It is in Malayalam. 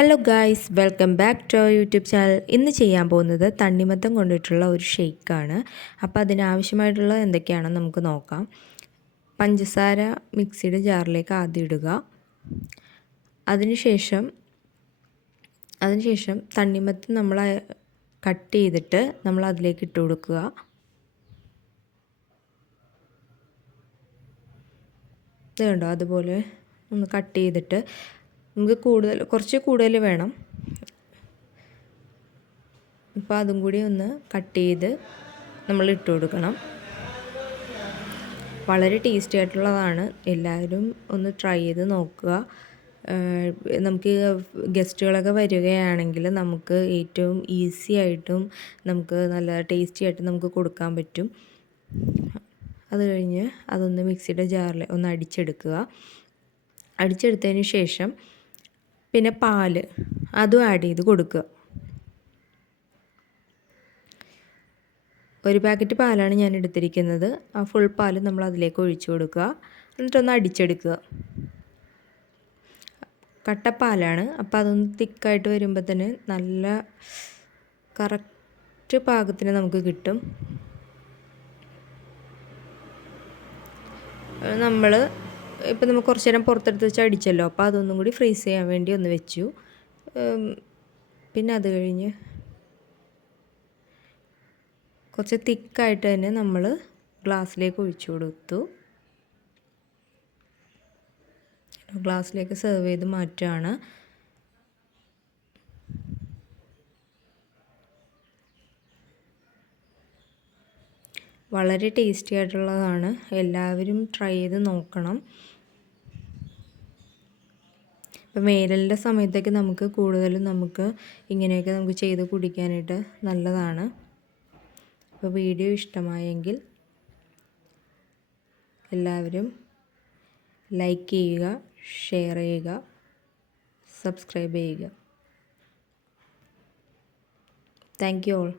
Hello guys, welcome back to our YouTube channel. ഇന്ന് ചെയ്യാൻ പോകുന്നത് തണ്ണിമത്തൻ കൊണ്ടിട്ടുള്ള ഒരു ഷെയ്ക്കാണ്. അപ്പോൾ അതിനാവശ്യമായിട്ടുള്ള എന്തൊക്കെയാണെന്ന് നമുക്ക് നോക്കാം. പഞ്ചസാര മിക്സിയുടെ ജാറിലേക്ക് ആദ്യം ഇടുക. അതിനുശേഷം തണ്ണിമത്തൻ നമ്മൾ കട്ട് ചെയ്തിട്ട് നമ്മൾ അതിലേക്ക് ഇട്ട് കൊടുക്കുക. ഇത് കണ്ടോ, അതുപോലെ ഒന്ന് കട്ട് ചെയ്തിട്ട് നമുക്ക് കുറച്ച് കൂടുതൽ വേണം. അപ്പോൾ അതും കൂടി ഒന്ന് കട്ട് ചെയ്ത് നമ്മൾ ഇട്ട് കൊടുക്കണം. വളരെ ടേസ്റ്റി ആയിട്ടുള്ളതാണ്. എല്ലാവരും ഒന്ന് ട്രൈ ചെയ്ത് നോക്കുക. നമുക്ക് ഗസ്റ്റുകളൊക്കെ വരികയാണെങ്കിൽ നമുക്ക് ഏറ്റവും ഈസി ആയിട്ടും നമുക്ക് നല്ല ടേസ്റ്റി ആയിട്ട് നമുക്ക് കൊടുക്കാൻ പറ്റും. അത് കഴിഞ്ഞ് അതൊന്ന് മിക്സിയുടെ ജാറിൽ ഒന്ന് അടിച്ചെടുക്കുക. അടിച്ചെടുത്തതിന് ശേഷം പിന്നെ പാല് അതും ആഡ് ചെയ്ത് കൊടുക്കുക. ഒരു പാക്കറ്റ് പാലാണ് ഞാൻ എടുത്തിരിക്കുന്നത്. ആ ഫുൾ പാല് നമ്മൾ അതിലേക്ക് ഒഴിച്ചു കൊടുക്കുക. എന്നിട്ടൊന്ന് അടിച്ചെടുക്കുക. കട്ടപ്പാലാണ്, അപ്പോൾ അതൊന്ന് തിക്കായിട്ട് വരുമ്പോൾ തന്നെ നല്ല കറക്റ്റ് പാകത്തിന് നമുക്ക് കിട്ടും. ഇപ്പം നമുക്ക് കുറച്ച് നേരം പുറത്തെടുത്ത് വെച്ച് അടിച്ചല്ലോ, അപ്പോൾ അതൊന്നും കൂടി ഫ്രീസ് ചെയ്യാൻ വേണ്ടി ഒന്ന് വെച്ചു. പിന്നെ അത് കഴിഞ്ഞ് കുറച്ച് തിക്കായിട്ട് തന്നെ നമ്മൾ ഗ്ലാസ്സിലേക്ക് ഒഴിച്ചു കൊടുത്തു. ഗ്ലാസ്സിലേക്ക് സെർവ് ചെയ്ത് മാറ്റുകയാണ്. വളരെ ടേസ്റ്റി ആയിട്ടുള്ളതാണ്. എല്ലാവരും ട്രൈ ചെയ്ത് നോക്കണം. ഇപ്പം വേനലിൻ്റെ സമയത്തൊക്കെ നമുക്ക് കൂടുതലും ഇങ്ങനെയൊക്കെ നമുക്ക് ചെയ്ത് കുടിക്കാനായിട്ട് നല്ലതാണ്. അപ്പോൾ വീഡിയോ ഇഷ്ടമായെങ്കിൽ എല്ലാവരും ലൈക്ക് ചെയ്യുക, ഷെയർ ചെയ്യുക, സബ്സ്ക്രൈബ് ചെയ്യുക. Thank you all.